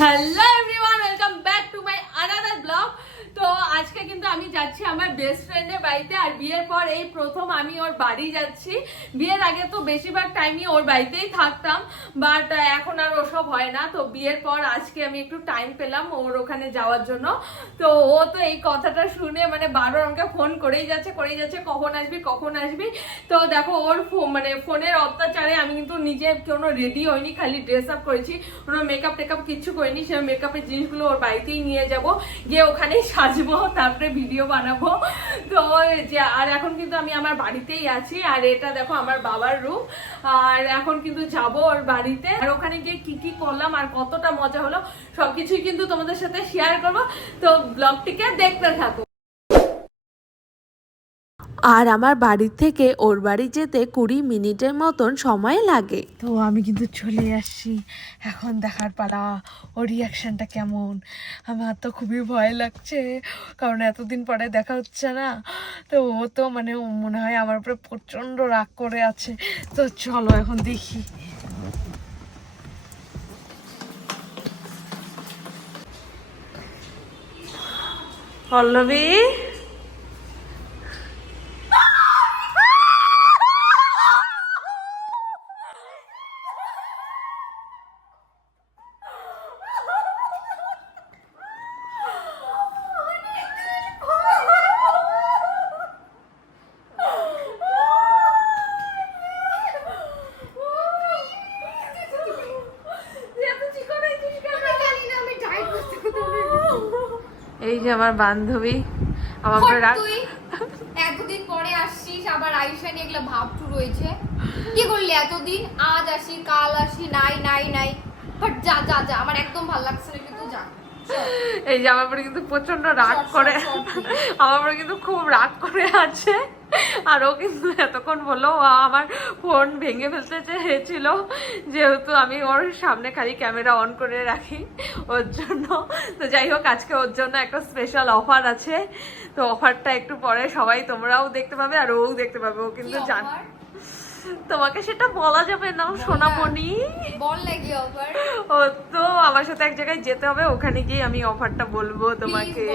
Hello everyone, welcome back to my another blog. তো আজকে কিন্তু আমি যাচ্ছি আমার বেস্ট ফ্রেন্ডের বাড়িতে। আর বিয়ের পর এই প্রথম আমি ওর বাড়ি যাচ্ছি। বিয়ের আগে তো বেশিরভাগ টাইমই ওর বাড়িতেই থাকতাম, বাট এখন আর ওসব হয় না। তো বিয়ের পর আজকে আমি একটু টাইম পেলাম ওর ওখানে যাওয়ার জন্য। তো ও তো এই কথাটা শুনে মানে বারবার আমাকে ফোন করেই যাচ্ছে কখন আসবি। তো দেখো ওর ফোনের অত্যাচারে আমি কিন্তু নিজে কোনো রেডি হইনি, খালি ড্রেস আপ করেছি, কোনো মেকআপ টেকআপ কিচ্ছু করিনি। সে মেকআপের জিনিসগুলো ওর বাড়িতেই নিয়ে যাব, গিয়ে ওখানেই সাজবো, তারপরে ভিডিও বানাবো। তো আর এখন কিন্তু আমি আমার বাড়িতেই আছি। আর এটা দেখো আমার বাবার রুম। আর এখন কিন্তু যাব ওর বাড়িতে, আর ওখানে গিয়ে কি কি করলাম আর কতটা মজা হলো সবকিছুই কিন্তু তোমাদের সাথে শেয়ার করবো। তো ব্লগটিকে দেখতে থাকো। আর আমার বাড়ি থেকে ওর বাড়ি যেতে 20 মিনিটের মতন সময় লাগে। তো আমি কিন্তু চলে আসছি, এখন দেখার পালা ওর রিয়াকশনটা কেমন। আমার তো খুবই ভয় লাগছে, কারণ এতদিন পরে দেখা হচ্ছে না। তো ও তো মানে মনে হয় আমার উপরে প্রচণ্ড রাগ করে আছে। তো চলো এখন দেখি। পল্লবী, এই যে আমার বান্ধবী, আমার তুই এতদিন পরে আসছিস, আবার আয়ুষা নিয়ে এগুলো ভাবটু রয়েছে। কি করলি এতদিন? আজ আসি কাল আসি, নাই বাট যা যা যা, আমার একদম ভালো লাগছে না, কিন্তু যা। এই যে আমার পরে কিন্তু প্রচন্ড রাগ করে, আমার পরে কিন্তু খুব রাগ করে আছে। আর ও কিন্তু এতক্ষণ বললো আমার ফোন ভেঙে ফেলতে চেয়েছিল, যেহেতু আমি ওর সামনে খালি ক্যামেরা অন করে রাখি ওর জন্য। তো যাই হোক, আজকে ওর জন্য একটা স্পেশাল অফার আছে। তো অফারটা একটু পরে সবাই তোমরাও দেখতে পাবে আর ওও দেখতে পাবে। ও কিন্তু জান, তোমাকে সেটা বলা যাবে না সোনামণি। বল লাগি অফার। ও তো আমার সাথে এক জায়গায় যেতে হবে, ওখানে গিয়ে আমি অফারটা বলবো তোমাকে।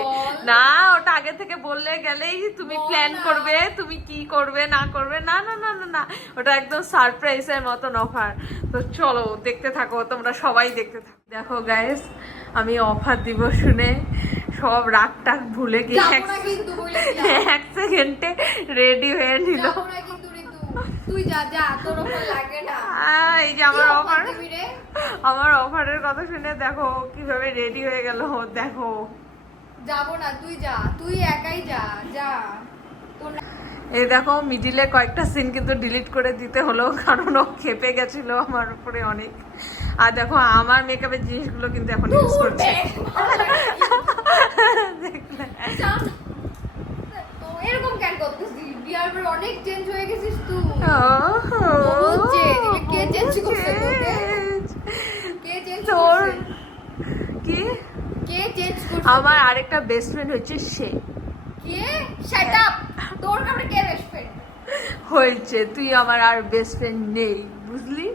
না, ওটা আগে থেকে বললে গেলেই তুমি প্ল্যান করবে, তুমি কি করবে না করবে। না না না না না, ওটা একদম সারপ্রাইজের মতন অফার। তো চলো দেখতে থাকো, তোমরা সবাই দেখতে থাকো। দেখো গাইস, আমি অফার দিব শুনে সব রাগ টাগ ভুলে গিয়ে এক সেকেন্ডে রেডি হয়ে নিল। তুই যা যা, তোর অফার লাগে না। এই যে আমার অফারের কথা শুনে দেখো কিভাবে রেডি হয়ে গেল। দেখো, যাবো না, তুই যা, তুই একাই যা যা। এই দেখো মিডিলে কয়েকটা সিন কিন্তু ডিলিট করে দিতে হলো, কারণ ও খেপে গেছিল আমার উপরে অনেক। আর দেখো আমার মেকআপের জিনিসগুলো কিন্তু এখন ইউজ করছে। এরকম কেন করতেছিস? বিয়ার পর অনেক চেঞ্জ হয়ে গেছিস তুই। কে চেঞ্জ করছে তোকে? কে চেঞ্জ করছে? কি কে চেঞ্জ করছে? আমার আরেকটা বেস্ট ফ্রেন্ড হচ্ছে সে। কে? Shut up. তোর কাছে কে বেস্ট ফ্রেন্ড হয়েছে? তুই আমার আর বেস্ট ফ্রেন্ড নেই, বুঝলি?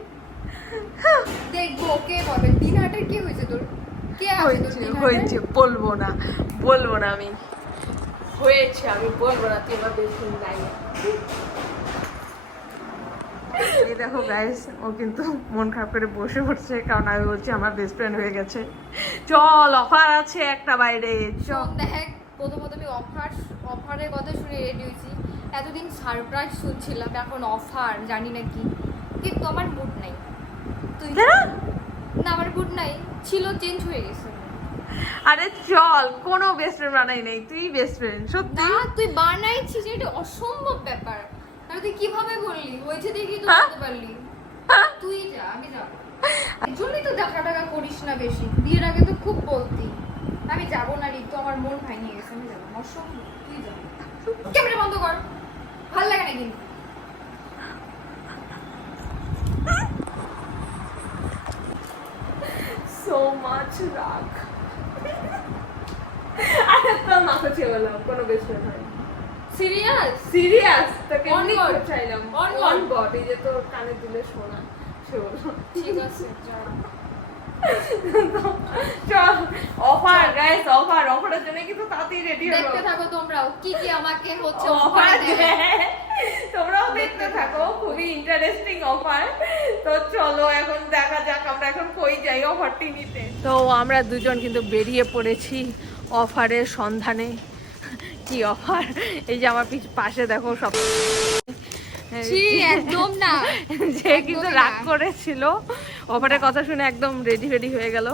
দেখবো কে বলে। দিনহাটের কি হয়েছে তোর? কে আছে তোর দিনহাটে? হয়েছে বলবো না আমি। হয়েছে, আমি বলবো না, তুই আমার বেস্ট ফ্রেন্ড নাই। এই দেখো গাইস, ও কিন্তু মন খারাপ করে বসে পড়ছে, কারণ আমি বলছি আমার বেস্ট ফ্রেন্ড হয়ে গেছে। চল, অফার আছে একটা বাইরে, চল। দেখ, প্রথমত আমি অফারের কথা শুনে রেডি হয়েছি। এতদিন সারপ্রাইজ শুনছিলাম, এখন অফার জানি না কি। কিন্তু আমার মুড নাই। তুই না, আমার মুড নাই, ছিল চেঞ্জ হয়ে গেছে। আরে চল, কোনো বেস্ট ফ্রেন্ড বানাই নেই, তুই বেস্ট ফ্রেন্ড। সত্যি না, তুই বানাইছিস, এটা অসম্ভব ব্যাপার। আর তুই কিভাবে বললি? হয়েছে দেখি তো বলতে পারলি। তুই যা, আমি যাব। এজন্যই তো দেখা টাকা করিস না বেশি। বিয়ের আগে তো খুব বলতি আমি যাবো না, ঋতু আমার মন ভাঙিয়ে গেছে, আমি যাবো। অসম্ভব, তুই যা। ক্যামেরা বন্ধ কর, ভাল লাগে না কিন্তু। so much রাগ। আরে তোর মাথা ছেড়ে দাও, কোনো বেস্ট ফ্রেন্ড হয়। সিরিয়াস তোকে এমনি চাইলাম অন গড। এই যে তোর কানে দিলে শোনা, ঠিক আছে, গাইস অফারের জন্য কিন্তু তাড়াতাড়ি রেডি হলো। দেখতে থাকো তোমরাও কি কি আমাকে হচ্ছে অফার অফার দেয়। তোমরাও দেখতে থাকো, খুবই ইন্টারেস্টিং অফার। তো চলো এখন দেখা যাক আমরা এখন কই যাই অফারটি নিতে। তো আমরা দুজন কিন্তু বেরিয়ে পড়েছি অফারের সন্ধানে। কি অফার, এই যে আমার পাশে দেখো সব ছি একদম না, যে কিন্তু রাগ করেছিল অফারের কথা শুনে একদম রেডি হয়ে গেল।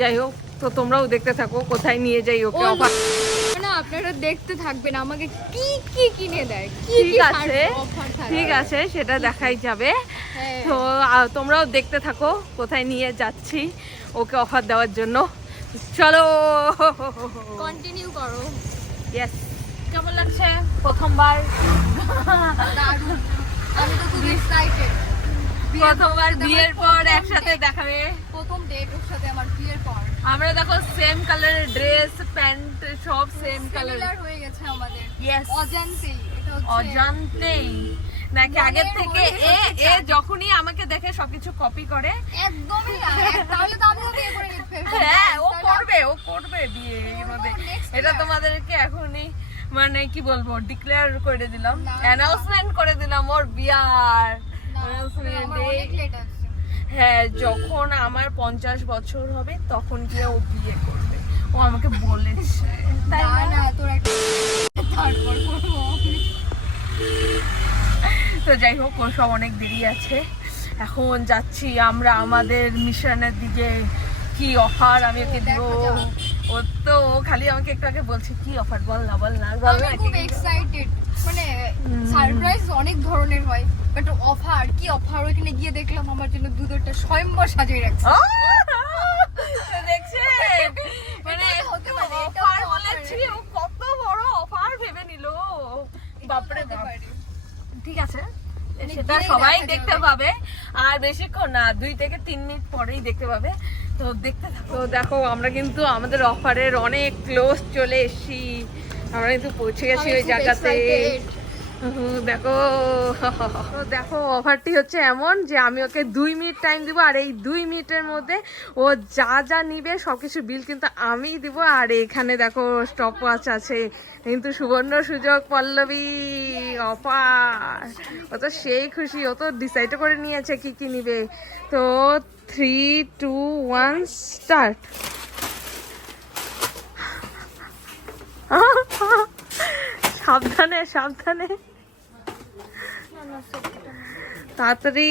যাই হোক, তো তোমরাও দেখতে থাকো কোথায় নিয়ে যাই ওকে অফার। না আপনারা দেখতে থাকবেন আমাকে কি কি কিনে দেয়, কি ঠিক কি আছে অফার থাকে। ঠিক আছে, সেটা দেখাই যাবে। হ্যাঁ। তো তোমরাও দেখতে থাকো কোথায় নিয়ে যাচ্ছি ওকে অফার দেওয়ার জন্য। চলো কন্টিনিউ করো। ইয়েস, কেমন লাগছে প্রথমবার? দারুণ, আমি তো খুব এক্সাইটেড। প্রথমবার বিয়ের পর একসাথে দেখাবে। প্রথম ডেট ওর সাথে আমার বিয়ের পর। আমরা দেখো সেম কালারের ড্রেস প্যান্ট সব সেম কালার সিমিলার হয়ে গেছে আমাদের Yes. অজান্তেই। এটা হচ্ছে অজান্তেই নাকি আগের থেকে এ যখনই আমাকে দেখে সবকিছু কপি করে। একদমই না, তাহলে তো আমিও বিয়ে করে ফেলবো। হ্যাঁ, ও করবে বিয়ে এর মধ্যে। next এটা year। তোমাদেরকে এখনই মানে কি বলবো ডিক্লেয়ার করে দিলাম, না। অ্যানাউন্সমেন্ট করে দিলাম ওর বিয়ার announcement আমার অনেক date। লেট আছে। হ্যাঁ, যখন আমার 50 বছর হবে তখন গিয়ে ও বিয়ে করবে, ও আমাকে বলেছে। তাই না না? না, তোর একটা তারপর করবো। তো যাই হোক, ওর সব অনেক দেরি আছে। এখন যাচ্ছি আমরা আমাদের মিশনের দিকে। কি অফার আমি ওকে দিব, দেখা যাক। ও তো খালি আমাকে একটু আগে বলছে কি অফার, বল না আমি খুব এক্সাইটেড, মানে সারপ্রাইজ অনেক ধরনের হয়, বাট অফার কি অফার, ওইখানে গিয়ে দেখলাম আমার জন্য দুধটা স্বয়ংবর সাজিয়ে রাখছে। দেখছে মানে এটা হতে পারে, এটা অফার হতে বলেছি, পারে। ও কত বড় অফার ভেবে নিল। বাপরে হতে বাপ। পারে। ঠিক আছে, মানে সেটা গিয়েই সবাই দেখা দেখতে যাবে। পাবে, আর বেশিক্ষণ না, 2 থেকে 3 মিনিট পরেই দেখতে পাবে। তো দেখতে থাকো। তো দেখো আমরা কিন্তু আমাদের অফারের অনেক ক্লোজ চলে এসেছি, আমরা কিন্তু পৌঁছে গেছি আমি ওই খুব জায়গাতে। excited। দেখো তো দেখো অফারটি হচ্ছে এমন যে আমি ওকে 2 মিনিট টাইম দিব, আর এই 2 মিনিটের মধ্যে ও যা নিবে সবকিছু বিল কিন্তু আমিই দিব। আর এখানে দেখো স্টপ ওয়াচ আছে, কিন্তু সুবর্ণ সুযোগ পল্লবী অফার। ও তো সেই খুশি, ও তো ডিসাইড করে নিয়েছে কি কি নিবে। তো 3, 2, 1 স্টার্ট। সাবধানে সাবধানে, তাড়াতাড়ি।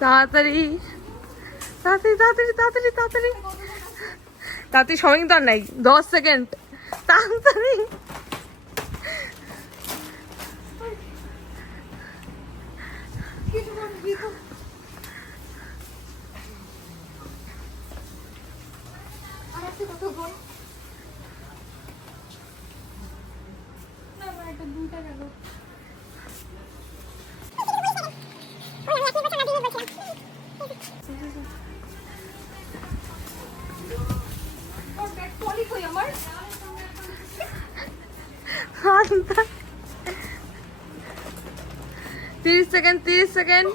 তাড়াতাড়ি তাড়াতাড়ি তাড়াতাড়ি তাড়াতাড়ি তাড়াতাড়ি তাড়াতাড়ি, সময় কিন্তু আর নাই, 10 সেকেন্ড, তাড়াতাড়ি। আর একটা কথা বল না, আমার একটা 2টা গেল। আর ব্যাগ পলি কই আমার? 30 সেকেন্ড 30 সেকেন্ড।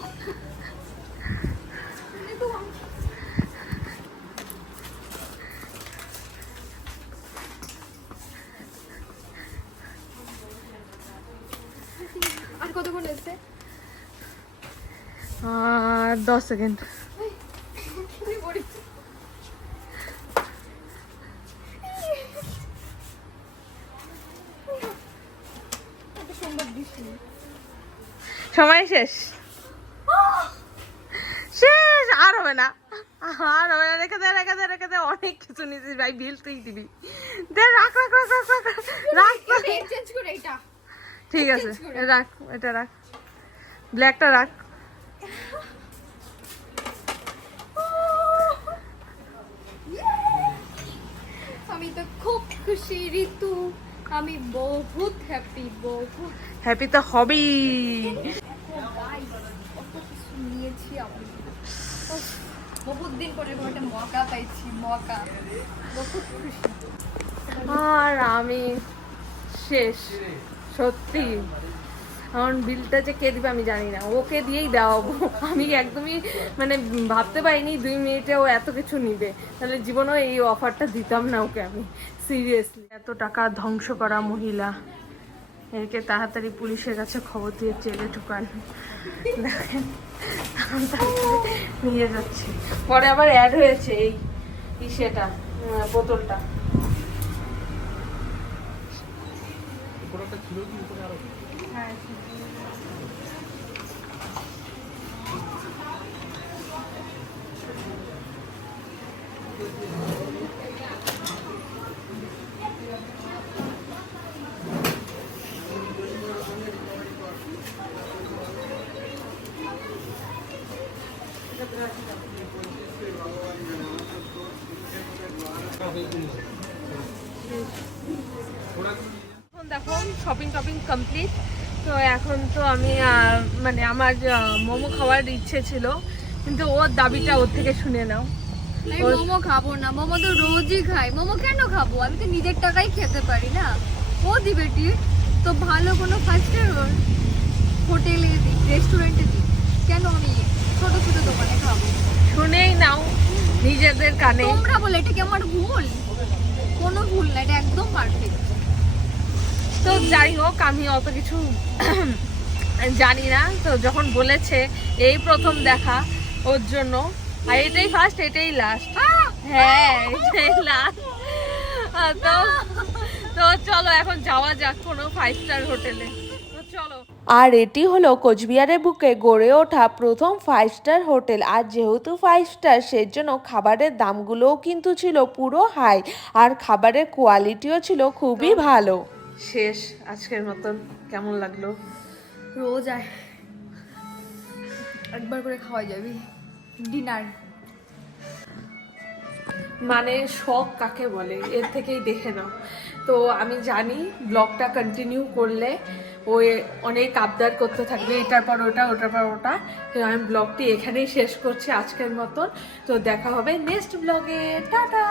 আর কতক্ষণ এসছে? আর 10 সেকেন্ড। সময় শেষ, শেষ, আর হবে না, আর হবে না। রেখে দে, অনেক কিছু নিয়েছিস ভাই, বিল তুই দিবি। দে, রাখ রাখ রাখ রাখ রাখ রাখ রাখ। চেঞ্জ করে এটা। ঠিক আছে, রাখ, এটা রাখ, ব্ল্যাকটা রাখ। আমি তো খুব খুশি ঋতু, আমি বহুত হ্যাপি, বহুত হ্যাপি তো হবেই। গাইস, কত জীবনের কোনো একটা মকা পাইছি, মকা। তো খুব খুশি। আর আমি শেষ সত্যি। এখন বিলটা যে কে দিবে আমি জানি না, ওকে দিয়েই দেওয়াবো। আমি একদমই মানে ভাবতে পারিনি 2 মিনিটে ও এত কিছু নিবে, তাহলে জীবনেও এই অফারটা দিতাম না ওকে আমি, সিরিয়াসলি। এত টাকা ধ্বংস করা মহিলা, একে তাড়াতাড়ি পুলিশের কাছে খবর দিয়ে জেলে ঢুকান। দেখেন তাড়াতাড়ি নিয়ে যাচ্ছি, পরে আবার অ্যাড হয়েছে এই সেটা বোতলটা। এখন দেখো শপিং টপিং কমপ্লিট। তো এখন তো আমি মানে আমার মোমো খাওয়ার ইচ্ছে ছিল, কিন্তু ওর দাবিটা ওর থেকে শুনে নাও। আমি মোমো খাবো না, মোমো তো রোজই খাই। মোমো কেন খাবো? আমি তো নিজের টাকাই খেতে পারি না। ও দিবে টিট তো ভালো কোনো 5 স্টার হোটেলে দিই, রেস্টুরেন্টে দিই, কেন আমি ছোট ছোট দোকানে খাবো? শুনেই নাও নিজেদের কানে। তোমরা বলে এটা কি আমার ভুল? কোনো ভুল না, এটা একদম পারফেক্ট। তো যাই হোক, আমি অত কিছু জানি না। তো যখন বলেছে এই প্রথম দেখা ওর জন্য, আর এটাই ফার্স্ট এটাই লাস্ট, হ্যাঁ এটাই লাস্ট। তো তো চলো এখন যাওয়া যাক কোনো 5 স্টার হোটেলে, চলো। আর এটি হলো কোচবিহারের বুকে গড়ে ওঠা প্রথম 5 স্টার হোটেল। আর যেহেতু 5 স্টার, সেজন্য খাবারের দামগুলোও কিন্তু ছিল পুরো হাই, আর খাবারের কোয়ালিটিও ছিল খুবই ভালো। শেষ আজকের মতন। কেমন লাগলো? রোজ আয়, একবার করে খাওয়া যাবি ডিনার। মানে শখ কাকে বলে এর থেকেই দেখে নাও। তো আমি জানি ব্লগটা কন্টিনিউ করলে ও অনেক আবদার করতে থাকবে, এটার পর ওটা, ওটার পর ওটা। তো আমি ব্লগটি এখানেই শেষ করছি আজকের মতন। তো দেখা হবে নেক্সট ব্লগে, টাটা।